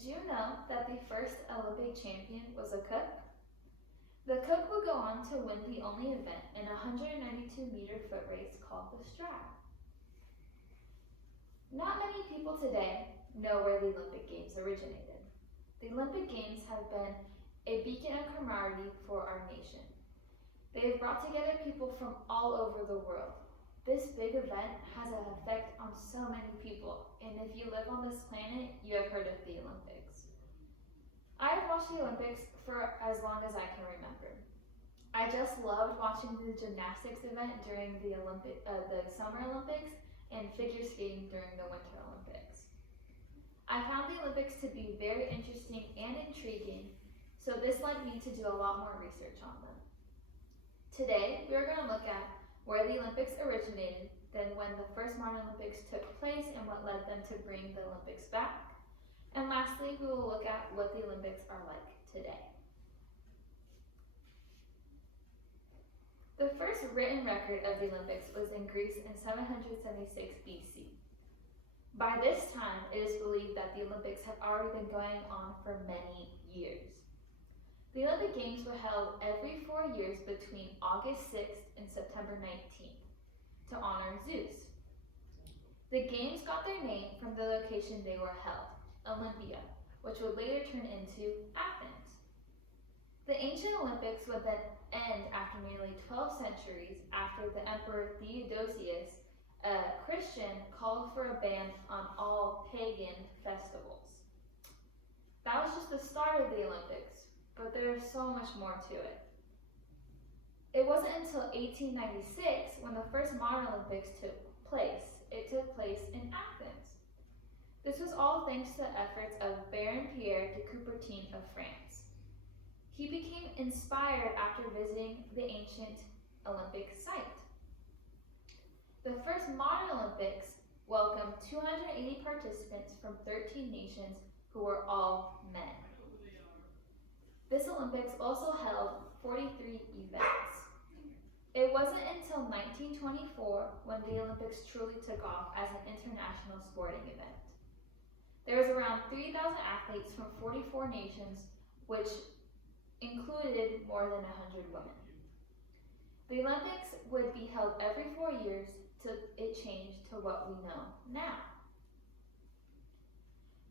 Did you know that the first Olympic champion was a cook? The cook would go on to win the only event in a 192-meter foot race called the Strad. Not many people today know where the Olympic Games originated. The Olympic Games have been a beacon of camaraderie for our nation. They have brought together people from all over the world. This big event has an effect on so many people, and if you live on this planet, you have heard of the Olympics. I have watched the Olympics for as long as I can remember. I just loved watching the gymnastics event during the Summer Olympics and figure skating during the Winter Olympics. I found the Olympics to be very interesting and intriguing, so this led me to do a lot more research on them. Today, we are going to look at where the Olympics originated, then when the first modern Olympics took place and what led them to bring the Olympics back, and lastly, we will look at what the Olympics are like today. The first written record of the Olympics was in Greece in 776 BC. By this time, it is believed that the Olympics have already been going on for many years. The Olympic Games were held every 4 years between August 6th and September 19th to honor Zeus. The Games got their name from the location they were held, Olympia, which would later turn into Athens. The ancient Olympics would then end after nearly 12 centuries after the Emperor Theodosius, a Christian, called for a ban on all pagan festivals. That was just the start of the Olympics, but there is so much more to it. It wasn't until 1896 when the first modern Olympics took place. It took place in Athens. This was all thanks to the efforts of Baron Pierre de Coubertin of France. He became inspired after visiting the ancient Olympic site. The first modern Olympics welcomed 280 participants from 13 nations who were all men. This Olympics also held 43 events. It wasn't until 1924 when the Olympics truly took off as an international sporting event. There was around 3,000 athletes from 44 nations, which included more than 100 women. The Olympics would be held every 4 years till it changed to what we know now.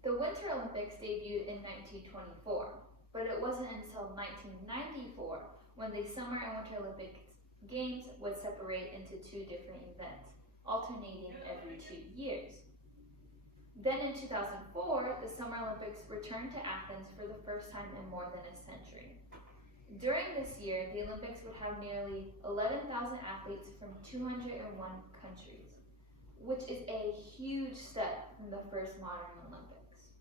The Winter Olympics debuted in 1924, but it wasn't until 1994 when the Summer and Winter Olympic Games would separate into two different events, alternating every 2 years. Then in 2004, the Summer Olympics returned to Athens for the first time in more than a century. During this year, the Olympics would have nearly 11,000 athletes from 201 countries, which is a huge step from the first modern Olympics.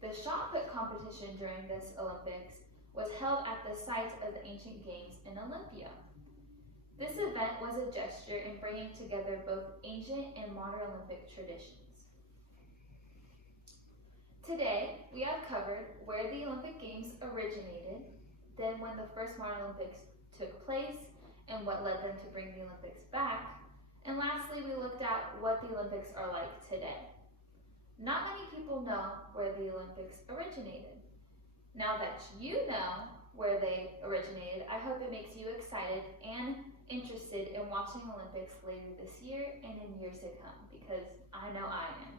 The shot put competition during this Olympics was held at the site of the ancient games in Olympia. This event was a gesture in bringing together both ancient and modern Olympic traditions. Today, we have covered where the Olympic Games originated, then when the first modern Olympics took place, and what led them to bring the Olympics back, and lastly, we looked at what the Olympics are like today. Not many people know where the Olympics originated. Now that you know where they originated, I hope it makes you excited and interested in watching Olympics later this year and in years to come, because I know I am.